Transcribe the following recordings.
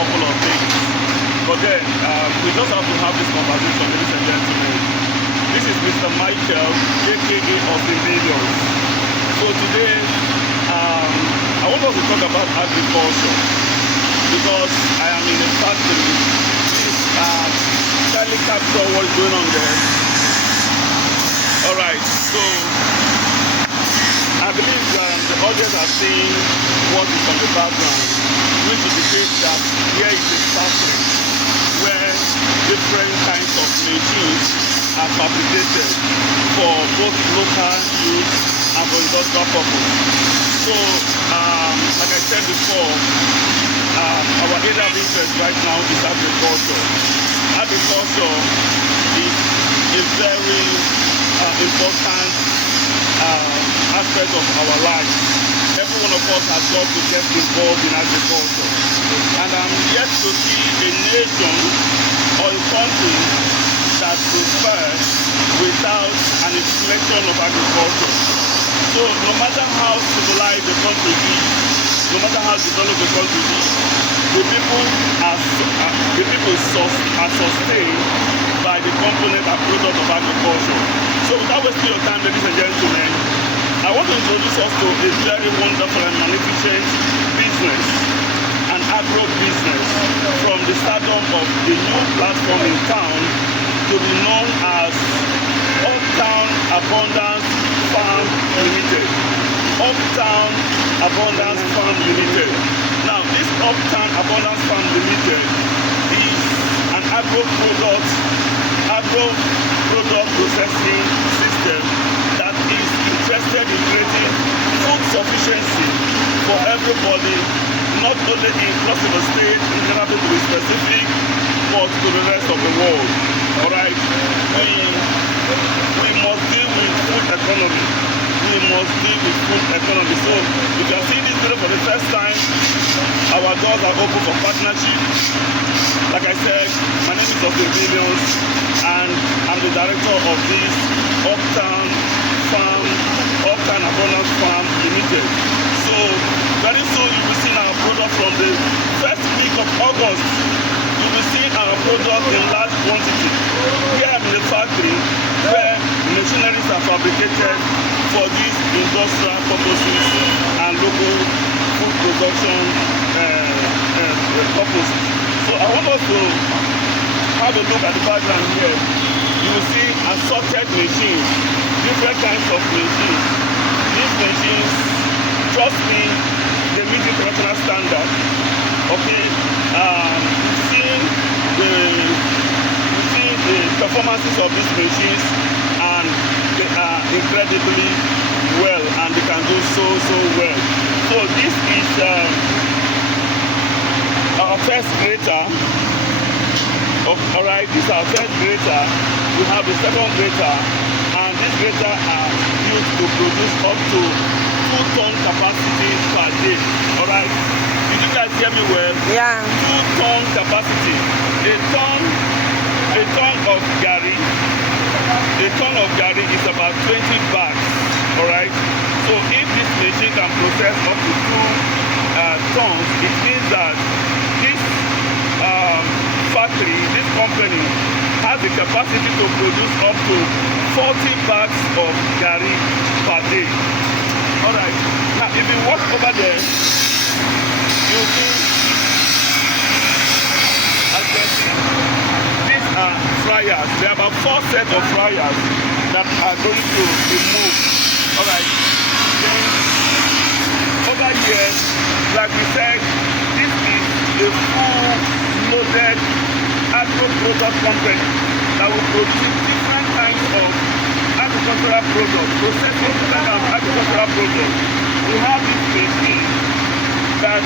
couple of things. But then, we just have to have this conversation, ladies and gentlemen. This is Mr. Michael, aka Austin Billions. So today, I want us to talk about agriculture because I am in a factory. Please kindly capture what's going on there. Alright, so I believe the audience are seeing what is on the background, which indicates that here is a factory where different kinds of machines are fabricated for both local use and for industrial purpose. So, like I said before, our area of interest right now is agriculture. Agriculture is a very important aspect of our lives. Every one of us has got to get involved in agriculture. And I'm yet to see a nation or a country that prospers without an inflection of agriculture. So no matter how civilized the country is, no matter how developed the country is, the people are sustained by the component and product of agriculture. So without wasting your time, ladies and gentlemen, I want to introduce us to a very wonderful and magnificent business, an agro business, from the stardom of a new platform in town to be known as Uptown Abundance Farm Limited. Uptown Abundance Farm Limited. Now, this Uptown Abundance Farm Limited is an agro product processing system that is interested in creating food sufficiency for everybody, not only in Cross River State, in general to be specific, but to the rest of the world. Alright, we must deal with food economy. We must deal with food economy. So if you are seeing this video for the first time, our doors are open for partnership. Like I said, my name is Dr. Billions, and I'm the director of this Uptown Abundance Farm Limited. So very soon you will see our product from the first week of August. You will see our product in large quantity here in the factory where machineries are fabricated for these industrial purposes and local food production purposes. So I want us to have a look at the background here. You will see assorted machines, different kinds of machines. These machines, trust me, they meet international standard. Okay, you've seen the performances of these machines, and they are incredibly well, and they can do so well. So this is our first grater. Alright, this is our first grater. We have the second grater, and this grater are used to produce up to 2-ton capacity per day. Alright, did you guys hear me well? Yeah. 2-ton capacity. A ton of gari. A ton of gari is about 20 bags. Alright, so if this machine can process up to 2 tons, it means that this factory, this company, has the capacity to produce up to 40 bags of gari per day. Alright, now if you walk over there, you'll see, as you can see, these are fryers. There are about 4 sets of fryers that are going to be moved. Alright, then over here, like we said, this is a full loaded agro product company that will produce different kinds of agricultural products, processing different kinds of agricultural products. We have this machine that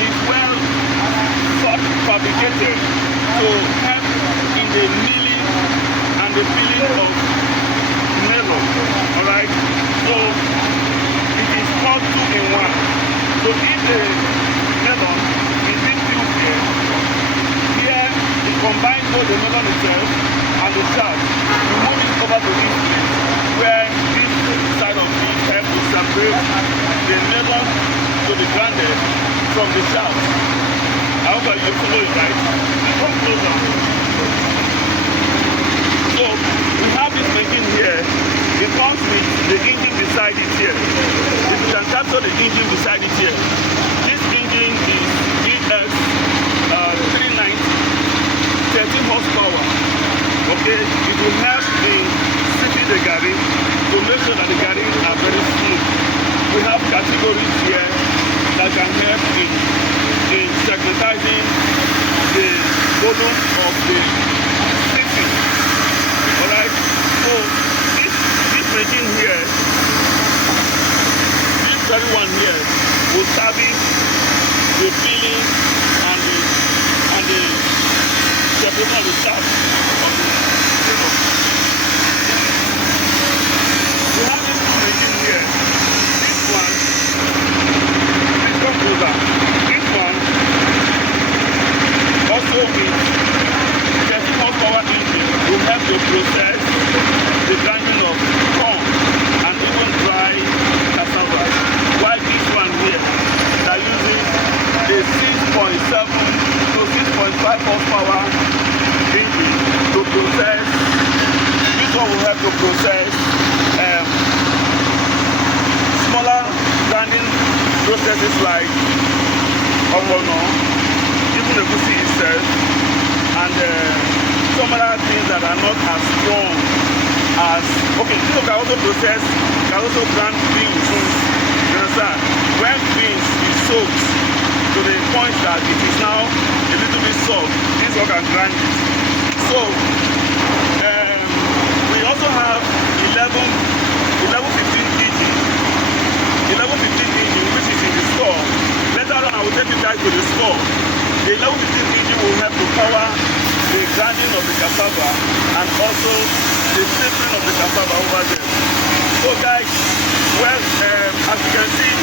is well fabricated to help in the milling and the peeling of melon. Alright, so it is called 2-in-1. So if the melon is being peeled here it combines both the melon itself and the shaft. We move it over to this place where this side of it helps to separate the melon to the grounded from the shaft. I hope you tractor will help to process smaller grinding processes like ogbono, even egusi itself, and some other things that are not as strong as, okay, people can also process, can also grind beans. You understand? When beans is soaked to the point that it is now a little bit soft, this one can grind it. So we also have 1115 kg, 1115 kg, which is in the store. Later on, I will take you guys to the store. The 1115 kg will help to power the grinding of the cassava and also the sifting of the cassava over there. So guys, well, as you can see,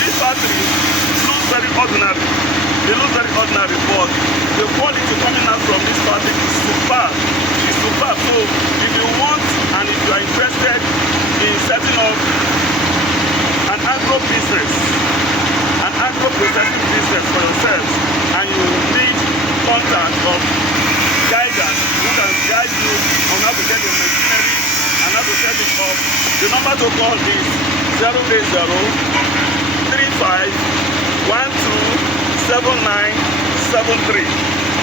this factory looks very ordinary. It looks very ordinary, but the quality coming out from this factory is superb. It's superb. So if you want and if you are interested in setting up an agro business, an agro processing business for yourselves, and you need contact of guidance who can guide you on how to get the machinery and how to set it up, the number to call is 080-3512-7973.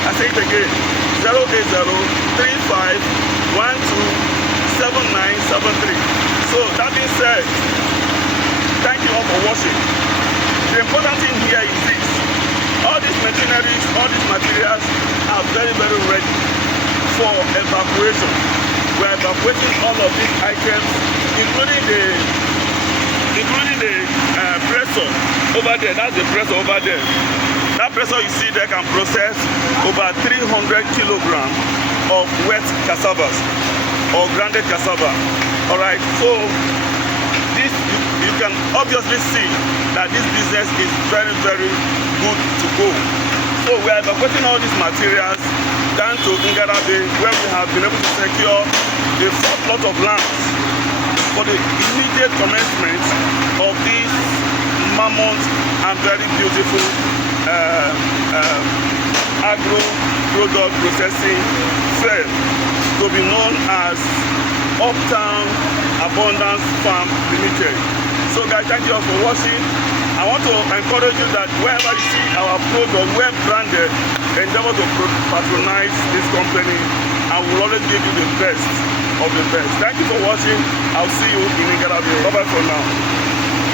I say it again, 080-3512-7973. So that being said, thank you all for watching. The important thing here is this: all these machineries, all these materials are very, very ready for evaporation. We are evaporating all of these items, including the pressor over there. That's the pressor over there. That pressor you see there can process over 300 kilograms of wet cassavas or grounded cassava. All right, so this you can obviously see that this business is very, very good to go. So we are evacuating all these materials down to Ngarabe, where we have been able to secure a full plot of land for the immediate commencement of this mammoth and very beautiful agro product processing firm to be known as Uptown Abundance Farm Limited. So guys, thank you all for watching. I want to encourage you that wherever you see our product well branded, endeavor to patronize this company, and we'll always give you the best of the best. Thank you for watching. I'll see you in Ngarabe. Bye bye for now.